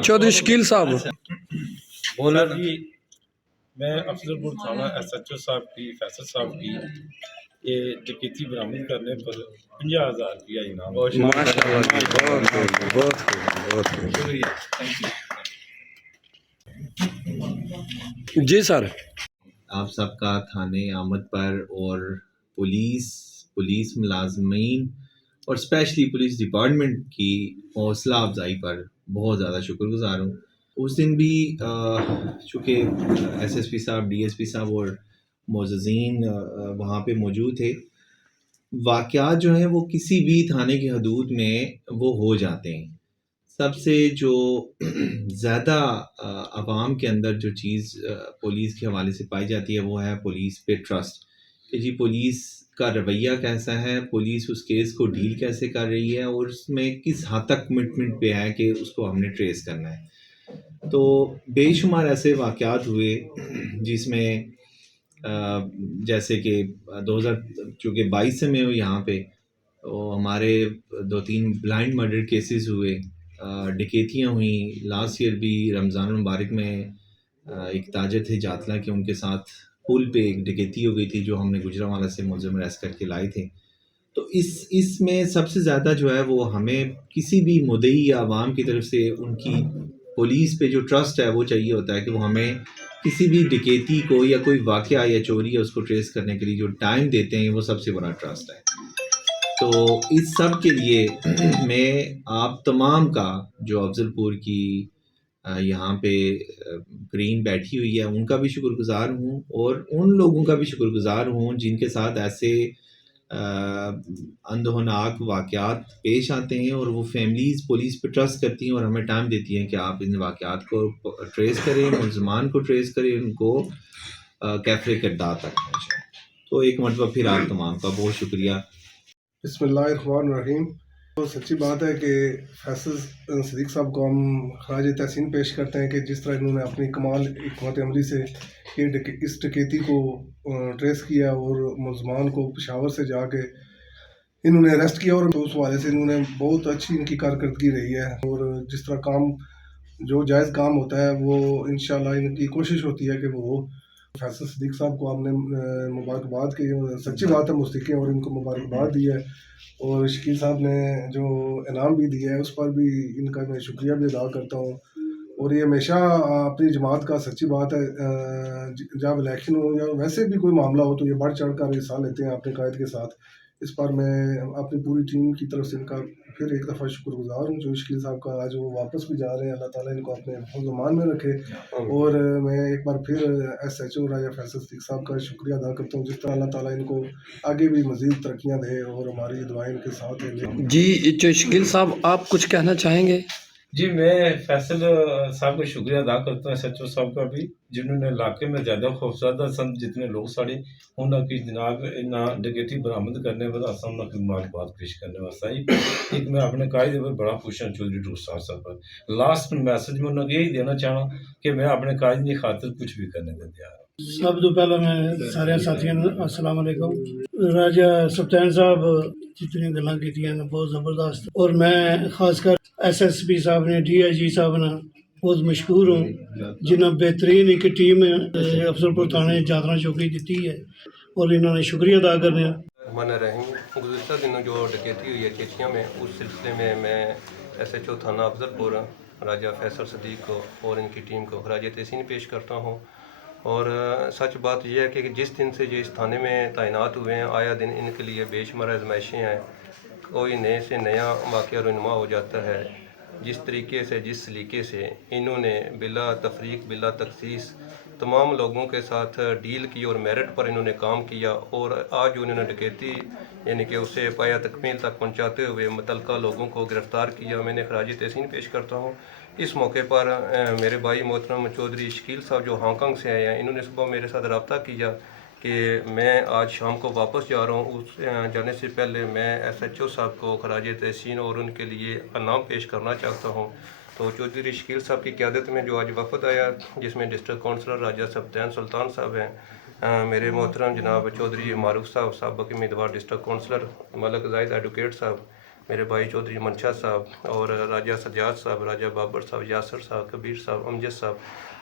चौधरी शकील साहब। बोला जी, मैं अफजलपुर थाना SHO साहब की फैसल साहब की ये डकैती बरामद करने पर 50,000 रुपया इनाम। माशाअल्लाह जी, बहुत खूब, बहुत खूब, बहुत खूब। शुक्रिया, थैंक यू। Ji sir. आप सबका थाने आमद पर और पुलिस मुलाजमीन और स्पेशली पुलिस डिपार्टमेंट की हौसला अफजाई पर बहुत ज़्यादा शुक्रगुजार हूँ। उस दिन भी चूँकि SSP साहब, DSP साहब और मोअज़्ज़ीन वहाँ पे मौजूद थे, वाक़यात जो हैं वो किसी भी थाने की हदूद में वो हो जाते हैं। सबसे जो ज़्यादा अवाम के अंदर जो चीज़ पुलिस के हवाले से पाई जाती है वो है पुलिस पे ट्रस्ट, कि जी पुलिस का रवैया कैसा है, पुलिस उस केस को डील कैसे कर रही है और उसमें किस हद तक कमिटमेंट पे है कि उसको हमने ट्रेस करना है। तो बेशुमार ऐसे वाक़यात हुए जिसमें जैसे कि 2022 से मैं हूँ यहाँ पे, तो हमारे 2-3 ब्लाइंड मर्डर केसेस हुए, डकैतियाँ हुई। लास्ट ईयर भी रमज़ान मुबारक में एक ताजर थे जातला के, उनके साथ पुल पे एक डकैती हो गई थी जो हमने गुजरांवाला से मुलज़िम अरेस्ट करके लाए थे। तो इसमें सबसे ज़्यादा जो है वो हमें किसी भी मुद्दई या आवाम की तरफ से उनकी पुलिस पे जो ट्रस्ट है वो चाहिए होता है कि वो हमें किसी भी डकैती को या कोई वाक़या या चोरी है उसको ट्रेस करने के लिए जो टाइम देते हैं वो सबसे बड़ा ट्रस्ट है। तो इस सब के लिए मैं आप तमाम का जो अफजलपुर की यहाँ पे ग्रीन बैठी हुई है उनका भी शुक्रगुजार हूँ और उन लोगों का भी शुक्रगुजार हूँ जिनके साथ ऐसे अंदोनाक वाक़यात पेश आते हैं और वो फैमिलीज़ पुलिस पे ट्रस्ट करती हैं और हमें टाइम देती हैं कि आप इन वाक़यात को ट्रेस करें, मुलज़मान को ट्रेस करें, उनको कैफ़े किरदार तक पहुँचाएँ। तो एक मरतबा फिर आप तमाम का बहुत शुक्रिया। बिस्मिल्लाहिर्रहमानिर्रहीम। तो सच्ची बात है कि फैसल सदीक साहब को हम खराज तहसीन पेश करते हैं कि जिस तरह इन्होंने अपनी कमाल हिकमत अमली से इस डकैती को ट्रेस किया और मुलज़मान को पेशावर से जाके इन्होंने अरेस्ट किया, और तो उस वाले से इन्होंने बहुत अच्छी इनकी कारकर्दगी रही है। और जिस तरह काम जो जायज़ काम होता है वो इंशाल्लाह इनकी कोशिश होती है कि वो हो। फैसल सदीक साहब को हमने मुबारकबाद की, सच्ची बात है मुस्तकी, और इनको मुबारकबाद दी है। और शकील साहब ने जो इनाम भी दिया है उस पर भी इनका मैं शुक्रिया भी अदा करता हूँ। और ये हमेशा अपनी जमात का, सच्ची बात है, जब इलेक्शन हो या वैसे भी कोई मामला हो तो ये बढ़ चढ़ कर हिस्सा लेते हैं अपने कायद के साथ। इस पर मैं अपनी पूरी टीम की तरफ से इनका फिर एक दफ़ा शुक्रगुजार हूँ। जो शकील साहब का आज वो वापस भी जा रहे हैं, अल्लाह ताला इनको अपने ज़मान में रखे। और मैं एक बार फिर SHO राजा फैसल सदीक साहब का शुक्रिया अदा करता हूँ, जिस तरह अल्लाह ताला इनको आगे भी मज़ीद तरक्कियाँ दे और हमारी दुआएं इनके साथ हैं। जी शकील साहब, आप कुछ कहना चाहेंगे? जी, मैं फैसल साहब का शुक्रिया अदा करता हूँ, SHO साहब का भी, जिन्होंने इलाके में ज़्यादा खौफजदा सन जितने लोग साढ़े उन्होंने जनाब इन्ना डकैती बरामद करने वाला असाम की मुबारकबाद पेश करने वास्ते ही एक मैं अपने कायदे पर बड़ा खुश हूँ चौधरी डॉक्टर साहब पर। लास्ट मैसेज में उन्होंने यही देना चाहना कि मैं अपने कायदे की खातिर कुछ भी करने को तैयार हूँ। सब तो पहले मैं सारे साथियों को अस्सलाम वालेकुम। राजा सप्तान साहब जितनी गल्लां कीतियां ने बहुत ज़बरदस्त, और मैं खासकर SSP साहब ने, DIG साहब ने बहुत मशहूर हूँ जिन्हें बेहतरीन एक टीम अफजलपुर थाने जादरा चौकी दी है और इन्होंने शुक्रिया अदा करने। गुज़श्ता दिनों जो डकैती हुई है चेचिया में, उस सिलसिले में मैं SHO थाना अफजलपुर राजा फैसल सदीक को और इनकी टीम को खराज तहसीन पेश करता हूँ। और सच बात यह है कि जिस दिन से जो इस थाने में तैनात हुए हैं, आया दिन इनके लिए बेशुमार आजमाइशें हैं। कोई नए से नया वाक़या रुनुमा हो जाता है। जिस तरीके से, जिस सलीके से इन्होंने बिला तफरीक, बिला तखसीस तमाम लोगों के साथ डील की और मेरिट पर इन्होंने काम किया, और आज उन्होंने डकैती यानी कि उसे पाया तकमील तक पहुंचाते हुए मुतल्लिका लोगों को गिरफ़्तार किया, मैंने खराज तहसीन पेश करता हूं। इस मौके पर मेरे भाई मोहतरम चौधरी शकील साहब जो हांगकांग से आए हैं, इन्होंने सुबह मेरे साथ रब्ता किया कि मैं आज शाम को वापस जा रहा हूँ। उस जाने से पहले मैं SHO साहब को खराज तहसीन और उनके लिए इनाम पेश करना चाहता हूँ। तो चौधरी शकील साहब की क़यादत में जो आज वफ़द आया, जिसमें डिस्ट्रिक्ट काउंसलर राजा सप्तान सुल्तान साहब हैं, मेरे मोहतरम जनाब चौधरी मारूफ साहब साहब के उम्मीदवार district councillor, Malik Zahid advocate साहब, میرے بھائی چودھری منشا صاحب اور راجہ سجاد صاحب، راجہ بابر صاحب، یاسر صاحب، کبیر صاحب، امجد صاحب،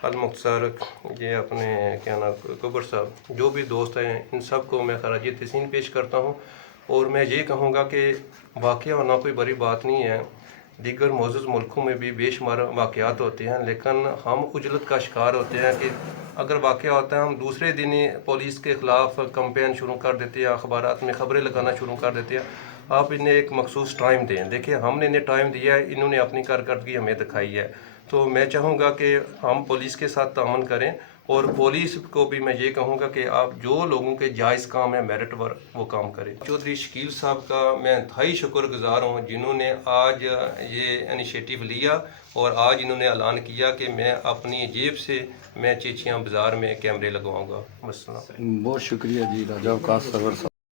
المختصر، یہ اپنے کیا نام کبر صاحب، جو بھی دوست ہیں ان سب کو میں خراج تحسین پیش کرتا ہوں۔ اور میں یہ کہوں گا کہ واقعہ ہونا کوئی بڑی بات نہیں ہے، دیگر معزز ملکوں میں بھی بے شمار واقعات ہوتے ہیں، لیکن ہم عجلت کا شکار ہوتے ہیں کہ اگر واقعہ ہوتا ہے ہم دوسرے دن ہی پولیس کے خلاف کمپین شروع کر دیتے ہیں، اخبارات میں خبریں لگانا شروع کر دیتے ہیں۔ آپ انہیں ایک مخصوص ٹائم دیں، دیکھیں ہم نے انہیں ٹائم دیا ہے، انہوں نے اپنی کارکردگی ہمیں دکھائی ہے، تو میں چاہوں گا کہ ہم پولیس کے ساتھ تعاون کریں، اور پولیس کو بھی میں یہ کہوں گا کہ آپ جو لوگوں کے جائز کام ہیں میرٹ ورک وہ کام کریں۔ چودھری شکیل صاحب کا میں انتہائی شکر گزار ہوں جنہوں نے آج یہ انیشیٹو لیا اور آج انہوں نے اعلان کیا کہ میں اپنی جیب سے میں چیچیاں بازار میں کیمرے لگواؤں گا۔ والسلام۔ بہت شکریہ جی راجہ اوقاف سرور صاحب۔